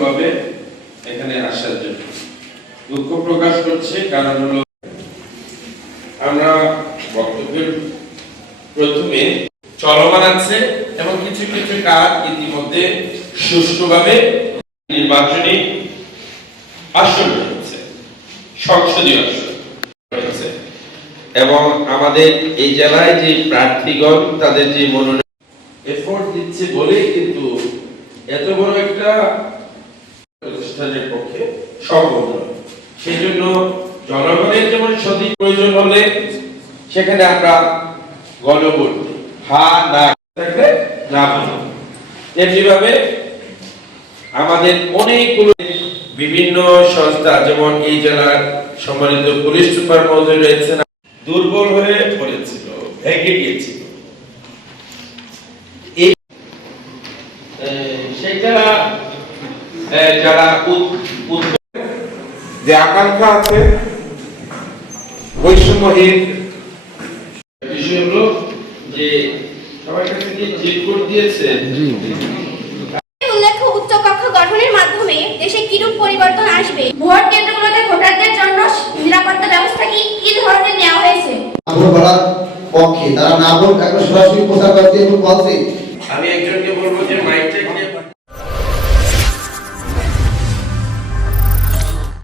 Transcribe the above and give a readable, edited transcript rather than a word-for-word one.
সফলভাবে এখানে আসার জন্য দুঃখ প্রকাশ করছে। কারণ হলো আমরা বক্তব্যের প্রথমে চলমান আছে এবং কিছু কিছু কাজ ইতিমধ্যে সুষ্ঠুভাবে নির্বাচনী আসন রয়েছে, সংসদীয় আসন রয়েছে এবং আমাদের এই জেলায় যে প্রার্থীগণ তাদের যে মনোনয়ন এফোর্ট দিচ্ছে বলেই কিন্তু এত বড় একটা প্রতিষ্ঠানের পক্ষে সম্ভব নয়। সেই জন্য জনগণের যেমন সঠিক প্রয়োজন হলে সেখানে আমরা গণভোট হা না থাকলে না বলবো। এমনিভাবে আমাদের অনেকগুলো বিভিন্ন সংস্থা যেমন এই জেলার সম্মানিত পুলিশ সুপার মহোদয় রয়েছেন, দুর্বল হয়ে পড়েছিল, ভেঙে গিয়েছিল। এই সেটা যারা যে আকাঙ্ক্ষা আছে বৈষম্যহীন বিষয় হলো যে সবার কাছে যে জিপ কোড দিয়েছে উল্লেখ্য উচ্চ কক্ষ গঠনের মাধ্যমে দেশে কিরূপ পরিবর্তন আসবে, ভোট কেন্দ্রগুলোতে ভোটারদের জন্য নিরাপত্তা ব্যবস্থা কি ধরনের নেওয়া হয়েছে পক্ষে তারা না ভোট এখন সরাসরি প্রচার করতে এবং বলছে। আমি একজনকে বলবো যে মাইক